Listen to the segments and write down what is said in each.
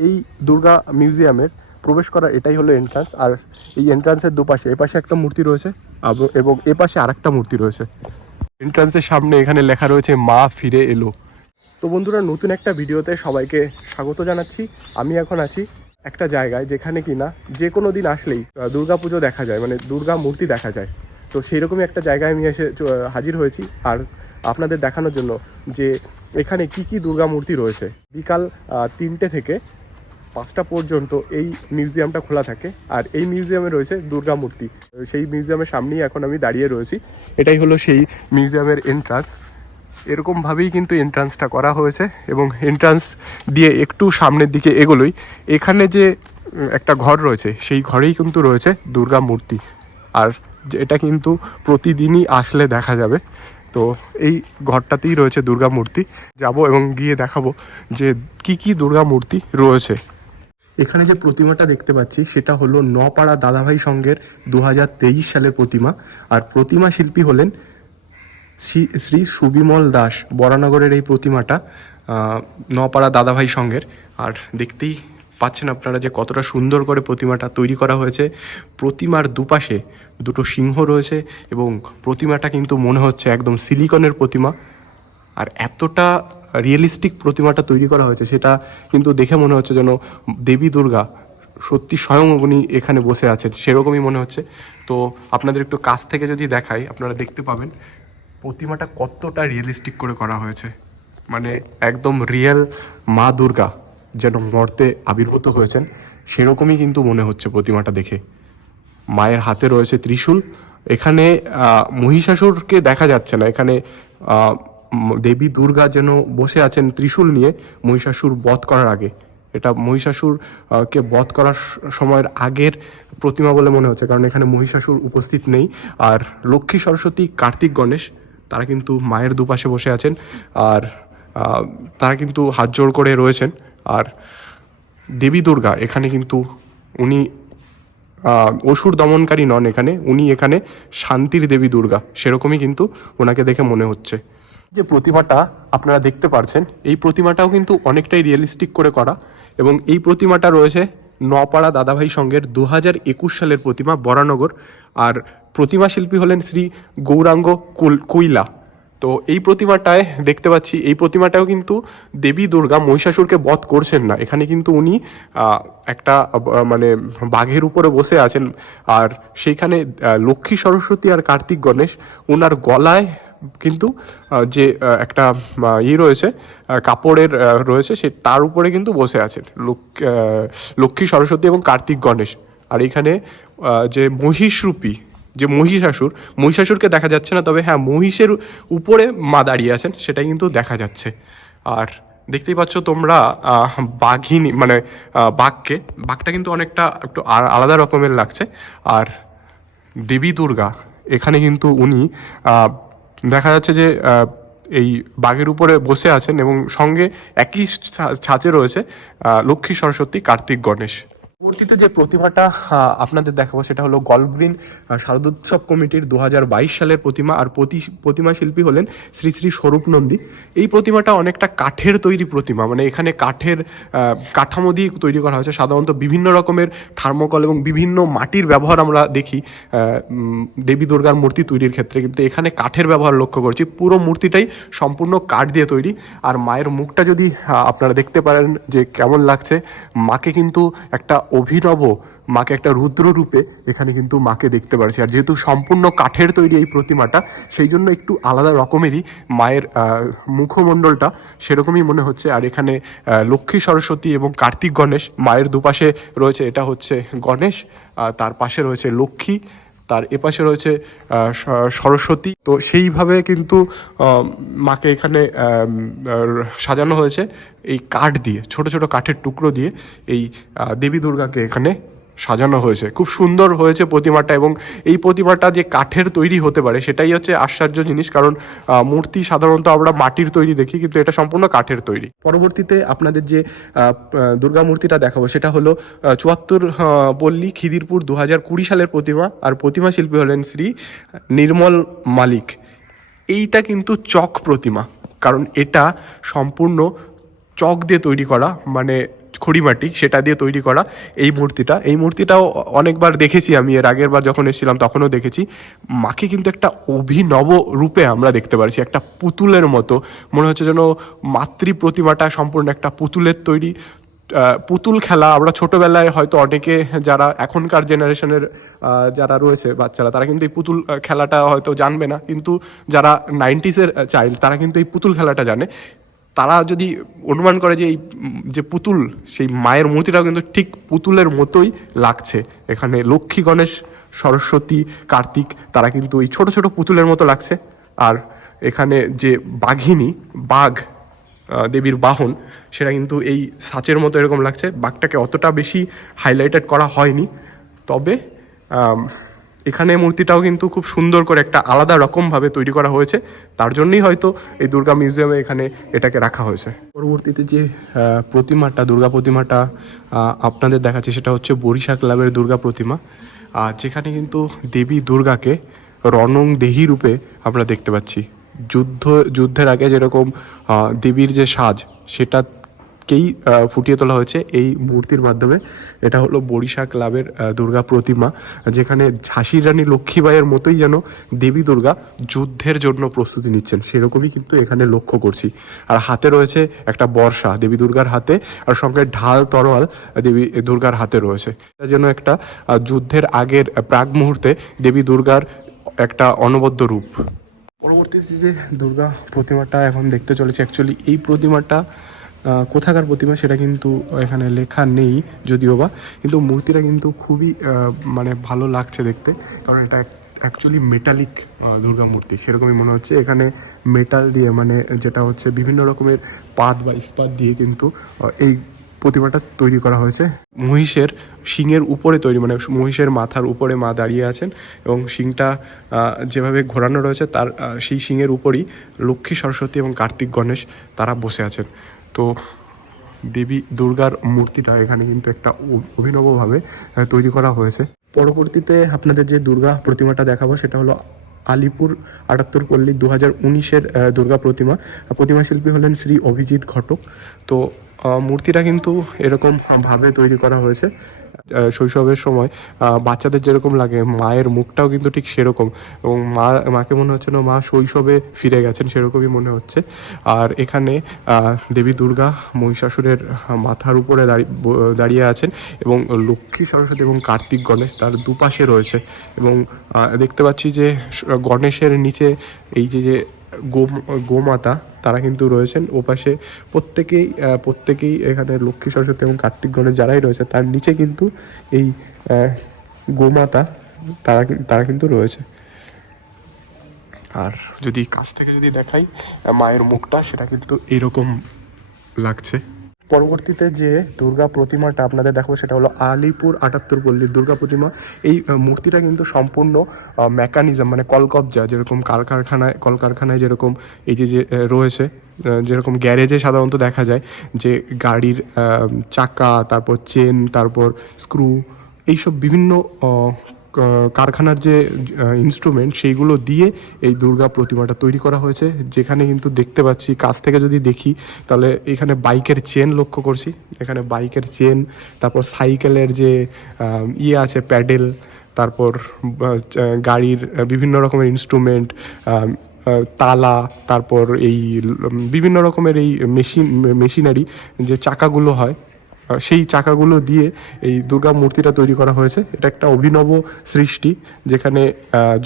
এই দুর্গা মিউজিয়ামের প্রবেশ করার এটাই হলো এন্ট্রান্স আর এই এন্ট্রান্সের দুপাশে এপাশে একটা মূর্তি রয়েছে এবং এপাশে আরেকটা মূর্তি রয়েছে। এন্ট্রান্সের সামনে এখানে লেখা রয়েছে মা ফিরে এলো। তো বন্ধুরা নতুন একটা ভিডিওতে সবাইকে স্বাগত জানাচ্ছি। আমি এখন আছি একটা জায়গায় যেখানে কি না যে কোনো দিন আসলেই আহ, দুর্গাপুজো দেখা যায় মানে দুর্গা মূর্তি দেখা যায়। তো সেই রকমই একটা জায়গায় আমি এসে হাজির হয়েছি। আর আপনাদের দেখানোর জন্য যে এখানে কি কি দুর্গা মূর্তি রয়েছে। বিকাল তিনটে থেকে পাঁচটা পর্যন্ত এই মিউজিয়ামটা খোলা থাকে আর এই মিউজিয়ামে রয়েছে দুর্গা মূর্তি। সেই মিউজিয়ামের সামনেই এখন আমি দাঁড়িয়ে রয়েছি। এটাই হলো সেই মিউজিয়ামের এন্ট্রান্স এরকমভাবেই কিন্তু এন্ট্রান্সটা করা হয়েছে এবং এন্ট্রান্স দিয়ে একটু সামনের দিকে এগোলোই। এখানে যে একটা ঘর রয়েছে, সেই ঘরেই কিন্তু রয়েছে দুর্গা মূর্তি। আর এটা কিন্তু প্রতিদিনই আসলে দেখা যাবে। তো এই ঘরটাতেই রয়েছে দুর্গা মূর্তি। যাব এবং গিয়ে দেখাবো যে, কি কি দুর্গা মূর্তি রয়েছে। এখানে যে প্রতিমাটা দেখতে পাচ্ছি, সেটা হলো নপাড়া দাদাভাই সংঘের দু হাজার তেইশ সালের প্রতিমা। আর প্রতিমা শিল্পী হলেন শ্রী শ্রী সুবিমল দাস, বরানগরের এই প্রতিমাটা নপাড়া দাদাভাই সঙ্গের। আর দেখতেই পাচ্ছেন আপনারা যে কতটা সুন্দর করে প্রতিমাটা তৈরি করা হয়েছে। প্রতিমার দুপাশে দুটো সিংহ রয়েছে এবং প্রতিমাটা কিন্তু মনে হচ্ছে একদম সিলিকনের প্রতিমা। আর এতটা রিয়েলিস্টিক প্রতিমাটা তৈরি করা হয়েছে, সেটা কিন্তু দেখে মনে হচ্ছে যেন দেবী দুর্গা সত্যি স্বয়ং উনি এখানে বসে আছেন, সেরকমই মনে হচ্ছে। তো আপনাদের একটু কাছ থেকে যদি দেখাই, আপনারা দেখতে পাবেন প্রতিমাটা কতটা রিয়েলিস্টিক করে করা হয়েছে। মানে একদম রিয়েল মা দুর্গা যেন মর্তে আবির্ভূত হয়েছেন, সেরকমই কিন্তু মনে হচ্ছে প্রতিমাটা দেখে। মায়ের হাতে রয়েছে ত্রিশূল। এখানে মহিষাসুরকে দেখা যাচ্ছে না। এখানে দেবী দুর্গা যেন বসে আছেন ত্রিশূল নিয়ে মহিষাসুর বধ করার আগে। এটা মহিষাসুর কে বধ করার সময়ের আগের প্রতিমা বলে মনে হচ্ছে, কারণ এখানে মহিষাসুর উপস্থিত নেই। আর লক্ষ্মী সরস্বতী কার্তিক গণেশ, তারা কিন্তু মায়ের দুপাশে বসে আছেন। আর তারা কিন্তু হাত জোড় করে রয়েছেন। আর দেবী দুর্গা এখানে কিন্তু উনি অসুর দমনকারী নন এখানে, উনি এখানে শান্তির দেবী দুর্গা। সেরকমই কিন্তু ওনাকে দেখে মনে হচ্ছে। যে প্রতিমাটা আপনারা দেখতে পারছেন, এই প্রতিমাটাও কিন্তু অনেকটাই রিয়েলিস্টিক করে করা এবং এই প্রতিমাটা রয়েছে নপাড়া দাদাভাই সঙ্গের দু হাজার একুশ সালের প্রতিমা, বরানগর। আর প্রতিমা শিল্পী হলেন শ্রী গৌরাঙ্গ কুল- কুইলা। তো এই প্রতিমাটায় দেখতে পাচ্ছি, এই প্রতিমাটাও কিন্তু দেবী দুর্গা মহিষাসুরকে বধ করছেন না। এখানে কিন্তু উনি একটা মানে বাঘের উপরে বসে আছেন। আর সেইখানে লক্ষ্মী সরস্বতী আর কার্তিক গণেশ ওনার গলায় কিন্তু যে একটা ইয়ে রয়েছে কাপড়ের রয়েছে, সে তার উপরে কিন্তু বসে আছেন লক্ষ- লক্ষ্মী সরস্বতী এবং কার্তিক গণেশ। আর এখানে যে মহিষরূপী, যে মহিষাসুর, মহিষাসুরকে দেখা যাচ্ছে না, তবে হ্যাঁ মহিষের উপরে মা দাঁড়িয়ে আছেন, সেটাই কিন্তু দেখা যাচ্ছে। আর দেখতেই পাচ্ছ তোমরা বাঘিনী মানে বাঘকে, বাঘটা কিন্তু অনেকটা একটু আলাদা রকমের লাগছে। আর দেবী দুর্গা, এখানে কিন্তু উনি দেখা যাচ্ছে যে এই বাঘের উপরে বসে আছেন এবং সঙ্গে একই ছাতে রয়েছে লক্ষ্মী সরস্বতী কার্তিক গণেশ। পরবর্তীতে যে প্রতিমাটা আপনাদের দেখাবো সেটা হলো গল্ফগ্রিন শারদোৎসব কমিটির দু হাজার বাইশ সালের প্রতিমা আর প্রতি- প্রতিমা শিল্পী হলেন শ্রী শ্রী স্বরূপ নন্দী। এই প্রতিমাটা অনেকটা কাঠের তৈরি প্রতিমা মানে এখানে কাঠের কাঠামো দিয়ে তৈরি করা হয়েছে। সাধারণত বিভিন্ন রকমের থার্মোকল এবং বিভিন্ন মাটির ব্যবহার আমরা দেখি দেবী দুর্গার মূর্তি তৈরির ক্ষেত্রে। কিন্তু এখানে কাঠের ব্যবহার লক্ষ্য করছি, পুরো মূর্তিটাই সম্পূর্ণ কাঠ দিয়ে তৈরি। আর মায়ের মুখটা যদি আপনারা দেখতে পারেন যে কেমন লাগছে, মাকে কিন্তু একটা অভিনব মাকে একটা রুদ্র রূপে এখানে কিন্তু মাকে দেখতে পারছি। আর যেহেতু সম্পূর্ণ কাঠের তৈরি এই প্রতিমাটা, সেই জন্য একটু আলাদা রকমেরই মায়ের মুখমণ্ডলটা সেরকমই মনে হচ্ছে। আর এখানে লক্ষ্মী সরস্বতী এবং কার্তিক গণেশ মায়ের দুপাশে রয়েছে। এটা হচ্ছে গণেশ তার পাশে রয়েছে লক্ষ্মী। তার এপাশে রয়েছে সরস্বতী। তো সেইভাবে কিন্তু মাকে এখানে সাজানো হয়েছে এই কাঠ দিয়ে, ছোট ছোট কাঠের টুকরো দিয়ে এই দেবী দুর্গাকে এখানে সাজানো হয়েছে। খুব সুন্দর হয়েছে প্রতিমাটা এবং এই প্রতিমাটা যে কাঠের তৈরি হতে পারে, সেটাই হচ্ছে আশ্চর্য জিনিস। কারণ মূর্তি সাধারণত আমরা মাটির তৈরি দেখি, কিন্তু এটা সম্পূর্ণ কাঠের তৈরি। পরবর্তীতে আপনাদের যে দুর্গা মূর্তিটা দেখাবো, সেটা হলো চুয়াত্তর পল্লী খিদিরপুর দু হাজার কুড়ি সালের প্রতিমা, আর প্রতিমা শিল্পী হলেন শ্রী নির্মল মালিক। এইটা কিন্তু চক প্রতিমা, কারণ এটা সম্পূর্ণ চক দিয়ে তৈরি করা মানে খড়িমাটি, সেটা দিয়ে তৈরি করা এই মূর্তিটা। এই মূর্তিটাও অনেকবার দেখেছি আমি, এর আগের বার যখন এসেছিলাম তখনও দেখেছি। মাকে কিন্তু একটা অভিনব রূপে আমরা দেখতে পারছি, একটা পুতুলের মতো। মনে হচ্ছে যেন মাতৃ প্রতিমাটা সম্পূর্ণ একটা পুতুলের তৈরি। পুতুল খেলা, আমরা ছোটবেলায় হয়তো অনেকে যারা এখনকার জেনারেশনের যারা রয়েছে বাচ্চারা, তারা কিন্তু এই পুতুল খেলাটা হয়তো জানবে না। কিন্তু যারা নাইনটিসের চাইল্ড, তারা কিন্তু এই পুতুল খেলাটা জানে। তারা যদি অনুমান করে যে এই যে পুতুল, সেই মায়ের মূর্তিটাও কিন্তু ঠিক পুতুলের মতোই লাগছে। এখানে লক্ষ্মী, গণেশ, সরস্বতী, কার্তিক, তারা কিন্তু এই ছোট ছোট পুতুলের মতো লাগছে। আর এখানে যে বাঘিনী, বাঘ দেবীর বাহন, সেটা কিন্তু এই সাচের মতো এরকম লাগছে। বাঘটাকে অতটা বেশি হাইলাইটেড করা হয়নি। তবে এখানে মূর্তিটাও কিন্তু খুব সুন্দর করে একটা আলাদা রকমভাবে তৈরি করা হয়েছে। তার জন্যই হয়তো এই দুর্গা মিউজিয়ামে এখানে এটাকে রাখা হয়েছে। পরবর্তীতে যে প্রতিমাটা, দুর্গা প্রতিমাটা আপনাদের দেখাচ্ছে, সেটা হচ্ছে বরিশা ক্লাবের দুর্গা প্রতিমা। যেখানে কিন্তু দেবী দুর্গাকে রণং দেহী রূপে আমরা দেখতে পাচ্ছি। যুদ্ধ, যুদ্ধের আগে যেরকম দেবীর যে সাজ সেটাকেই আহ, ফুটিয়ে তোলা হয়েছে এই মূর্তির মাধ্যমে। এটা হলো বরিশা ক্লাবের দুর্গা প্রতিমা যেখানে ঝাঁসির রানী লক্ষ্মীবাইয়ের মতোই যেন দেবী দুর্গা যুদ্ধের জন্য প্রস্তুতি নিচ্ছেন। সেরকমই কিন্তু এখানে লক্ষ্য করছি। আর হাতে রয়েছে একটা বর্ষা দেবী দুর্গার হাতে আর সঙ্গে ঢাল তরোয়াল দেবী দুর্গার হাতে রয়েছে। এটা যেন একটা যুদ্ধের আগের প্রাক মুহূর্তে দেবী দুর্গার একটা অনবদ্য রূপ। পরবর্তী যে দুর্গা প্রতিমাটা এখন দেখতে চলেছে অ্যাকচুয়ালি এই প্রতিমাটা কোথাকার প্রতিমা সেটা কিন্তু এখানে লেখা নেই যদিও বা, কিন্তু মূর্তিটা কিন্তু খুবই মানে ভালো লাগছে দেখতে। কারণ এটা অ্যাকচুয়ালি মেটালিক দুর্গা মূর্তি। সেরকমই মনে হচ্ছে। এখানে মেটাল দিয়ে মানে যেটা হচ্ছে বিভিন্ন রকমের পাত বা ইস্পাত দিয়ে কিন্তু এই প্রতিমাটা তৈরি করা হয়েছে। মহিষের শিংয়ের উপরে তৈরি মানে মহিষের মাথার উপরে মা দাঁড়িয়ে আছেন এবং শিংটা যেভাবে ঘোরানো রয়েছে তার সেই শিংয়ের উপরই লক্ষ্মী সরস্বতী এবং কার্তিক গণেশ তারা বসে আছেন। তো দেবী দুর্গার মূর্তিটা এখানে কিন্তু একটা অভিনবভাবে তৈরি করা হয়েছে। পরবর্তীতে আপনাদের যে দুর্গা প্রতিমাটা দেখাবো, সেটা হলো আলিপুর আটাত্তর পল্লী দু হাজার উনিশের দুর্গা প্রতিমা। প্রতিমা শিল্পী হলেন শ্রী অভিজিৎ ঘটক। তো মূর্তিটা কিন্তু এরকম ভাবে তৈরি করা হয়েছে। শৈশবের সময় বাচ্চাদের যেরকম লাগে, মায়ের মুখটাও কিন্তু ঠিক সেরকম এবং মা, মাকে মনে হচ্ছে না মা শৈশবে ফিরে গেছেন সেরকমই মনে হচ্ছে। আর এখানে দেবী দুর্গা মহিষাসুরের মাথার উপরে দাঁড়িয়ে দাঁড়িয়ে আছেন এবং লক্ষ্মী সরস্বতী এবং কার্তিক গণেশ তার দুপাশে রয়েছে এবং দেখতে পাচ্ছি যে গণেশের নিচে এই যে যে গো গোমাতা, তারা কিন্তু রয়েছেন ওপাশে প্রত্যেকেই প্রত্যেকেই এখানে লক্ষ্মী সরস্বতী এবং কার্তিক গণেশ যারাই রয়েছে, তার নিচে কিন্তু এই গোমাতা, তারা তারা কিন্তু রয়েছে। আর যদি কাছ থেকে যদি দেখাই মায়ের মুখটা, সেটা কিন্তু এরকম লাগছে। পরবর্তীতে যে দুর্গা প্রতিমাটা আপনাদের দেখাবো, সেটা হলো আলিপুর আটাত্তর পল্লীর দুর্গা প্রতিমা। এই মূর্তিটা কিন্তু সম্পূর্ণ মেকানিজম মানে কলকবজা যেরকম কলকারখানায় কলকারখানায় যেরকম এই যে যে রয়েছে যেরকম গ্যারেজে সাধারণত দেখা যায় যে গাড়ির চাকা, তারপর চেন তারপর স্ক্রু এইসব বিভিন্ন কারখানার যে ইনস্ট্রুমেন্ট সেইগুলো দিয়ে এই দুর্গা প্রতিমাটা তৈরি করা হয়েছে। যেখানে কিন্তু দেখতে পাচ্ছি, কাছ থেকে যদি দেখি, তাহলে এখানে বাইকের চেন লক্ষ্য করছি। এখানে বাইকের চেন তারপর সাইকেলের যে ইয়ে আছে প্যাডেল তারপর গাড়ির বিভিন্ন রকমের ইনস্ট্রুমেন্ট তালা, তারপর এই বিভিন্ন রকমের এই মেশিন মেশিনারি যে চাকাগুলো হয় সেই চাকাগুলো দিয়ে এই দুর্গা মূর্তিটা তৈরি করা হয়েছে। এটা একটা অভিনব সৃষ্টি, যেখানে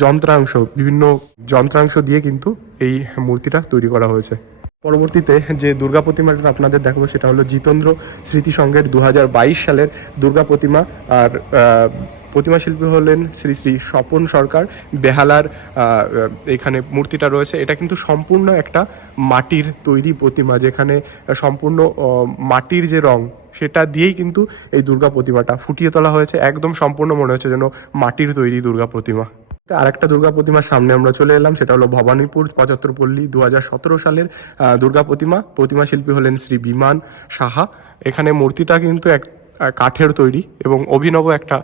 যন্ত্রাংশ, বিভিন্ন যন্ত্রাংশ দিয়ে কিন্তু এই মূর্তিটা তৈরি করা হয়েছে। পরবর্তীতে যে দুর্গা প্রতিমাটা আপনাদের দেখাবো, সেটা হলো জিতেন্দ্র স্মৃতি সংঘের দু সালের দুর্গা প্রতিমা। আর প্রতিমা শিল্পী হলেন শ্রী শ্রী স্বপন সরকার বেহালার এখানে মূর্তিটা রয়েছে। এটা কিন্তু সম্পূর্ণ একটা মাটির তৈরি প্রতিমা, যেখানে সম্পূর্ণ মাটির যে রং সেটা দিয়েই কিন্তু এই দুর্গা প্রতিমাটা ফুটিয়ে তোলা হয়েছে। একদম সম্পূর্ণ মনে হচ্ছে যেন মাটির তৈরি দুর্গা প্রতিমা। আর একটা দুর্গা প্রতিমার সামনে আমরা চলে এলাম, সেটা হলো ভবানীপুর পঁচাত্তর পল্লী দু হাজার সতেরো সালের দুর্গা প্রতিমা। প্রতিমা শিল্পী হলেন শ্রী বিমান সাহা। এখানে মূর্তিটা কিন্তু এক কাঠের তৈরি এবং অভিনব একটা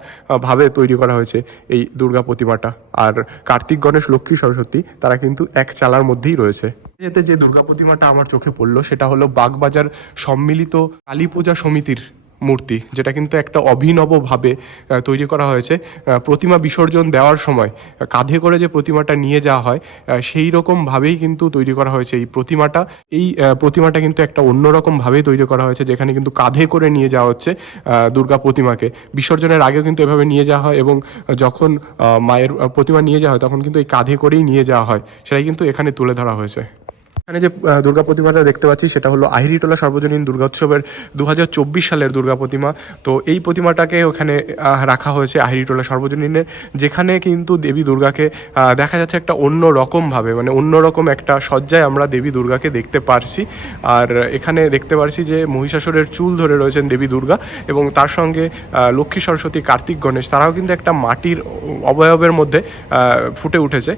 ভাবে তৈরি করা হয়েছে এই দুর্গা প্রতিমাটা। আর কার্তিক গণেশ লক্ষ্মী সরস্বতী, তারা কিন্তু এক চালার মধ্যেই রয়েছে। এতে যে দুর্গা প্রতিমাটা আমার চোখে পড়ল, সেটা হলো বাগবাজার সম্মিলিত কালী পূজা সমিতির মূর্তি, যেটা কিন্তু একটা অভিনবভাবে তৈরি করা হয়েছে। প্রতিমা বিসর্জন দেওয়ার সময়, কাঁধে করে যে প্রতিমাটা নিয়ে যাওয়া হয় সেই রকমভাবেই কিন্তু তৈরি করা হয়েছে এই প্রতিমাটা। এই প্রতিমাটা কিন্তু একটা অন্যরকমভাবেই তৈরি করা হয়েছে, যেখানে কিন্তু কাঁধে করে নিয়ে যাওয়া হচ্ছে দুর্গা প্রতিমাকে। বিসর্জনের আগেও কিন্তু এভাবে নিয়ে যাওয়া হয় এবং যখন মায়ের প্রতিমা নিয়ে যাওয়া হয়, তখন কিন্তু এই কাঁধে করেই নিয়ে যাওয়া হয়, সেটাই কিন্তু এখানে তুলে ধরা হয়েছে। এখানে যে দুর্গা প্রতিমাটা দেখতে পাচ্ছি সেটা হলো আহিরিটোলা সর্বজনীন দুর্গোৎসবের দু হাজার চব্বিশ সালের দুর্গা প্রতিমা। তো এই প্রতিমাটাকে ওখানে রাখা হয়েছে আহিরিটোলা সর্বজনীনের যেখানে কিন্তু দেবী দুর্গাকে দেখা যাচ্ছে একটা অন্য রকমভাবে মানে অন্য রকম একটা সজ্জায় আমরা দেবী দুর্গাকে দেখতে পারছি। আর এখানে দেখতে পারছি যে মহিষাসুরের চুল ধরে রয়েছেন দেবী দুর্গা এবং তার সঙ্গে লক্ষ্মী সরস্বতী কার্তিক গণেশ, তারাও কিন্তু একটা মাটির অবয়বের মধ্যে ফুটে উঠেছে।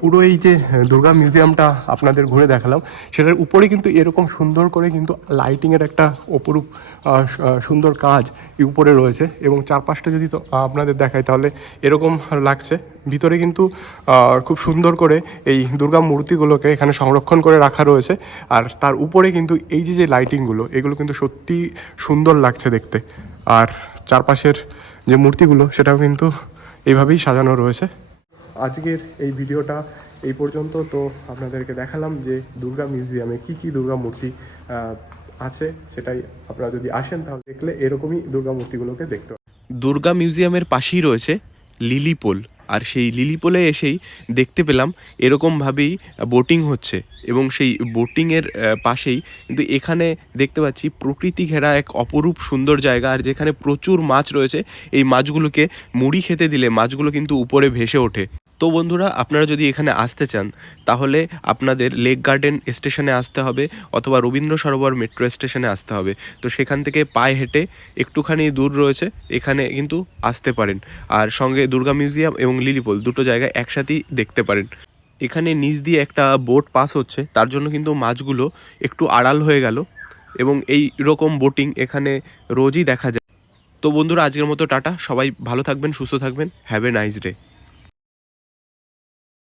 পুরো এই যে দুর্গা মিউজিয়ামটা আপনাদের ঘুরে দেখালাম, সেটার উপরে কিন্তু এরকম সুন্দর করে কিন্তু লাইটিংয়ের একটা অপরূপ সুন্দর কাজ উপরে রয়েছে এবং চারপাশটা যদি তো আপনাদের দেখায় তাহলে এরকম লাগছে। ভিতরে কিন্তু খুব সুন্দর করে এই দুর্গা মূর্তিগুলোকে এখানে সংরক্ষণ করে রাখা রয়েছে। আর তার উপরে কিন্তু এই যে যে লাইটিংগুলো এগুলো কিন্তু সত্যি সুন্দর লাগছে দেখতে। আর চারপাশের যে মূর্তিগুলো, সেটাও কিন্তু এইভাবেই সাজানো রয়েছে। আজকের এই ভিডিওটা এই পর্যন্ত তো আপনাদেরকে দেখালাম যে দুর্গা মিউজিয়ামে কি কি দুর্গা মূর্তি আছে, সেটাই আপনারা যদি আসেন তাহলে দেখলে এরকমই দুর্গা মূর্তিগুলোকে দেখতে। দুর্গা মিউজিয়ামের পাশেই রয়েছে লিলি পোল, আর সেই লিলি পোলে এসেই দেখতে পেলাম এরকমভাবেই বোটিং হচ্ছে এবং সেই বোটিংয়ের পাশেই কিন্তু এখানে দেখতে পাচ্ছি প্রকৃতি ঘেরা এক অপরূপ সুন্দর জায়গা, আর যেখানে প্রচুর মাছ রয়েছে, এই মাছগুলোকে মুড়ি খেতে দিলে মাছগুলো কিন্তু উপরে ভেসে ওঠে তো বন্ধুরা, আপনারা যদি এখানে আসতে চান, তাহলে আপনাদের লেক গার্ডেন স্টেশনে আসতে হবে অথবা রবীন্দ্র সরোবর মেট্রো স্টেশনে আসতে হবে। তো সেখান থেকে পায়ে হেঁটে একটুখানি দূর রয়েছে, এখানে কিন্তু আসতে পারেন। আর সঙ্গে দুর্গা মিউজিয়াম এবং লিলিপোল দুটো জায়গায় একসাথেই দেখতে পারেন। এখানে নিচ দিয়ে একটা বোট পাস হচ্ছে, তার জন্য কিন্তু মাছগুলো একটু আড়াল হয়ে গেল এবং এই রকম বোটিং এখানে রোজই দেখা যায়। তো বন্ধুরা, আজকের মতো টাটা। সবাই ভালো থাকবেন, সুস্থ থাকবেন। Have a nice day